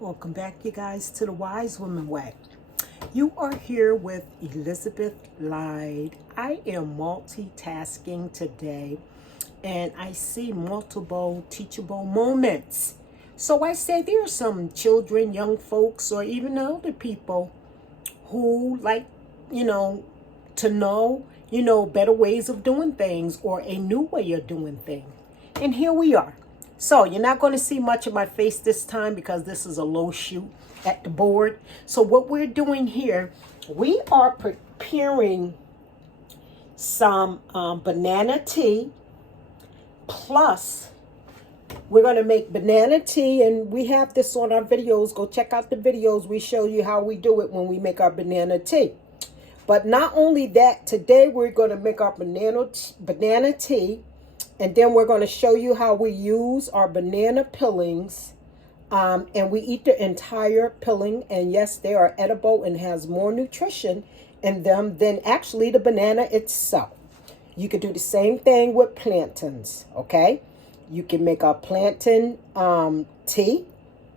Welcome back, you guys, to the Wise Woman Way. You are here with Elizabeth Lyde. I am multitasking today, and I see multiple teachable moments. So I say there are some children, young folks, or even older people who like, to know, better ways of doing things or a new way of doing things. And here we are. So you're not going to see much of my face this time because this is a low shoot at the board. So what we're doing here, we are preparing some banana tea, plus we're going to make banana tea, and we have this on our videos. Go check out the videos. We show you how we do it when we make our banana tea. But not only that, today we're going to make our banana tea. And then we're going to show you how we use our banana peelings. And we eat the entire peeling. And yes, they are edible and has more nutrition in them than actually the banana itself. You could do the same thing with plantains, okay? You can make a plantain tea,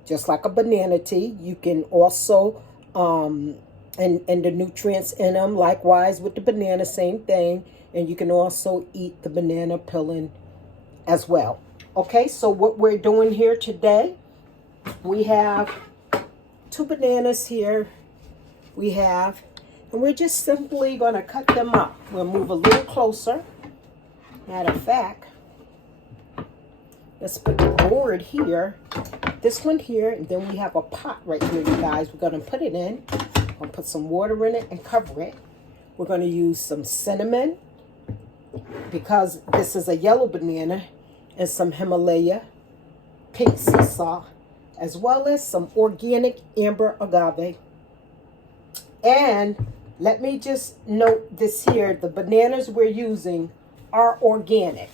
just like a banana tea. You can also, and the nutrients in them, likewise with the banana, same thing. And you can also eat the banana peeling as well. Okay, so what we're doing here today, we have 2 bananas here. And we're just simply going to cut them up. We'll move a little closer. Matter of fact, let's put the board here, this one here, and then we have a pot right here, you guys. We're going to put it in. I'm going to put some water in it and cover it. We're going to use some cinnamon, because this is a yellow banana, and some Himalaya pink sea salt, as well as some organic amber agave. And let me just note this here, the bananas we're using are organic.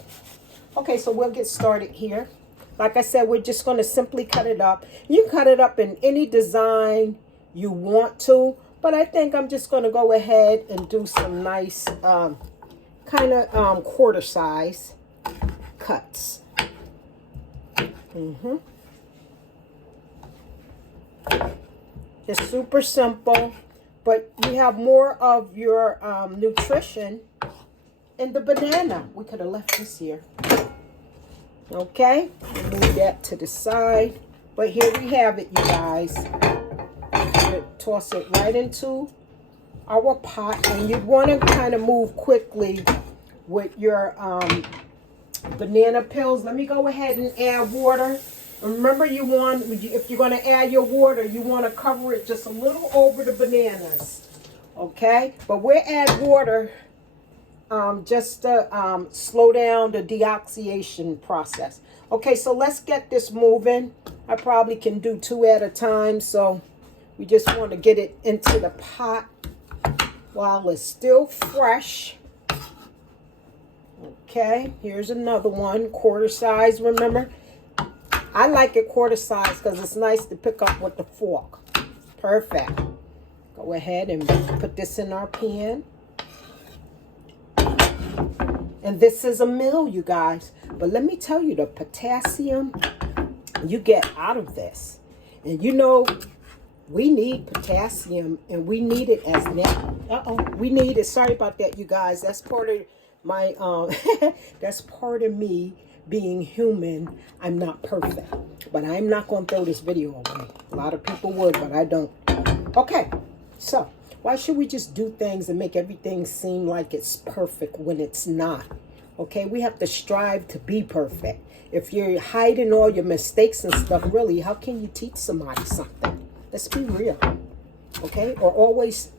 Okay, so we'll get started here. Like I said, we're just going to simply cut it up. You can cut it up in any design you want to, but I think I'm just going to go ahead and do some nice kind of quarter size cuts. It's super simple, but you have more of your nutrition in the banana. We could have left this here. Okay, move that to the side. But here we have it, you guys. Toss it right into our pot, and you want to kind of move quickly with your banana peels. Let me go ahead and add water. Remember, if you're going to add your water, you want to cover it just a little over the bananas, okay? But we'll add water just to slow down the deoxidation process. Okay, so let's get this moving. I probably can do 2 at a time, so we just want to get it into the pot while it's still fresh. Okay, here's another one, quarter size, remember? I like it quarter size because it's nice to pick up with the fork. Perfect. Go ahead and put this in our pan. And this is a meal, you guys. But let me tell you, the potassium you get out of this. And we need potassium, and we need it as we need it. Sorry about that, you guys. That's part of my that's part of me being human. I'm not perfect, but I'm not going to throw this video away. A lot of people would, but I don't. Okay, so why should we just do things and make everything seem like it's perfect when it's not? Okay, we have to strive to be perfect. If you're hiding all your mistakes and stuff, really, how can you teach somebody something? Let's be real. Okay, or always,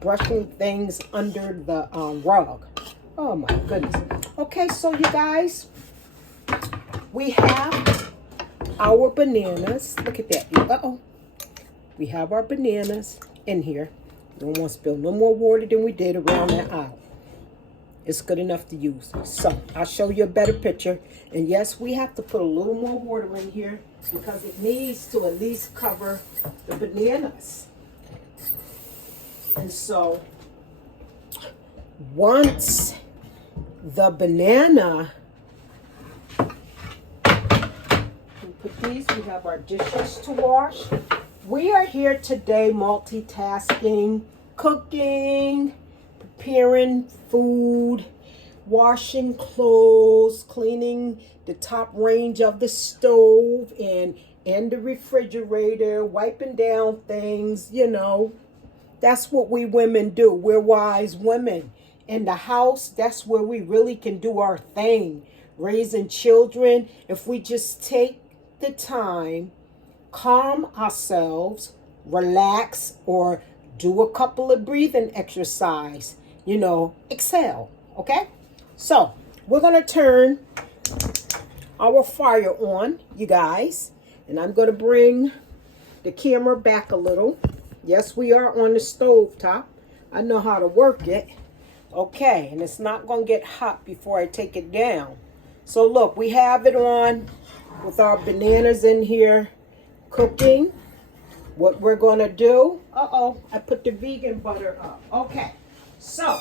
brushing things under the rug. Oh my goodness. Okay, so you guys, we have our bananas. Look at that. We have our bananas in here. Don't want to spill no more water than we did around that aisle. It's good enough to use. So I'll show you a better picture. And yes, we have to put a little more water in here because it needs to at least cover the bananas. And so once the banana, put these. We have our dishes to wash. We are here today multitasking, cooking, preparing food, washing clothes, cleaning the top range of the stove and the refrigerator, wiping down things, you know. That's what we women do. We're wise women. In the house, that's where we really can do our thing. Raising children, if we just take the time, calm ourselves, relax, or do a couple of breathing exercise, you know, exhale, okay? So, we're going to turn our fire on, you guys. And I'm going to bring the camera back a little. Yes, we are on the stove top. I know how to work it. Okay, and it's not going to get hot before I take it down. So look, we have it on with our bananas in here cooking. What we're going to do, I put the vegan butter up. Okay, so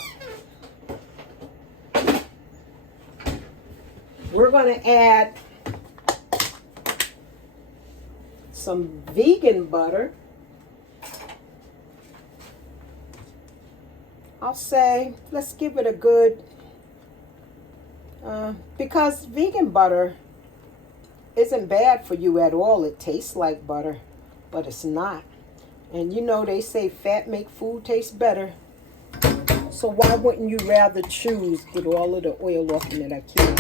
we're going to add some vegan butter. I'll say, let's give it a good, because vegan butter isn't bad for you at all. It tastes like butter, but it's not. And you know, they say fat make food taste better. So why wouldn't you rather choose, get all of the oil off in it I can?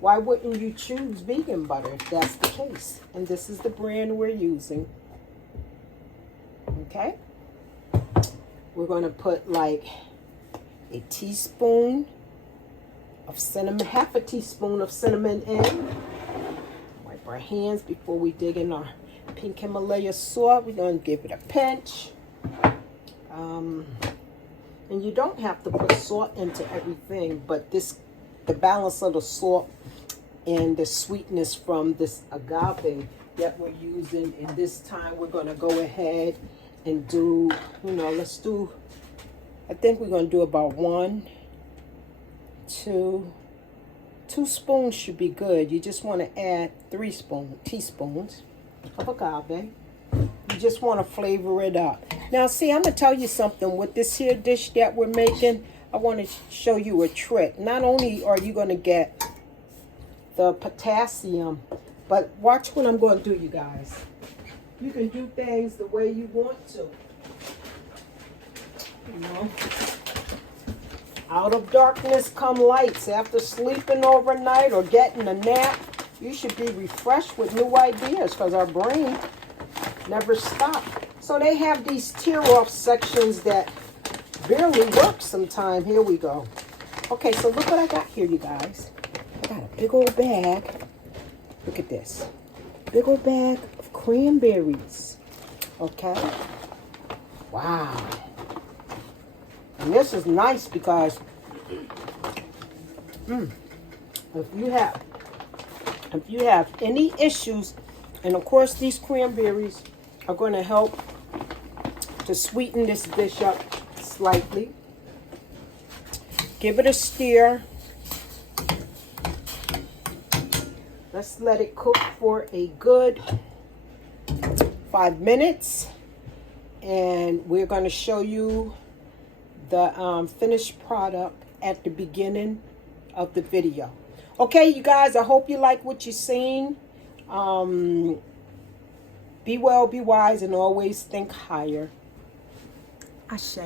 Why wouldn't you choose vegan butter if that's the case? And this is the brand we're using. Okay? We're going to put like a teaspoon of cinnamon, half a teaspoon of cinnamon in. Wipe our hands before we dig in our pink Himalaya salt. We're going to give it a pinch. And you don't have to put salt into everything, but the balance of the salt and the sweetness from this agave that we're using. And this time we're going to go ahead and do, you know, I think we're going to do about 2 spoons should be good. You just want to add 3 teaspoons of agave. You just want to flavor it up. Now, see, I'm going to tell you something. With this here dish that we're making, I want to show you a trick. Not only are you going to get the potassium, but watch what I'm going to do, you guys. You can do things the way you want to. You know, out of darkness come lights. After sleeping overnight or getting a nap, you should be refreshed with new ideas because our brain never stops. So they have these tear-off sections that barely work sometimes. Here we go. Okay, so look what I got here, you guys. I got a big old bag. Look at this. Big old bag of cranberries. Okay. Wow. And this is nice because if you have any issues, and of course these cranberries are going to help to sweeten this dish up slightly. Give it a stir. Let's let it cook for a good 5 minutes. And we're going to show you the finished product at the beginning of the video. Okay, you guys, I hope you like what you're seeing. Be well, be wise, and always think higher. Ashe.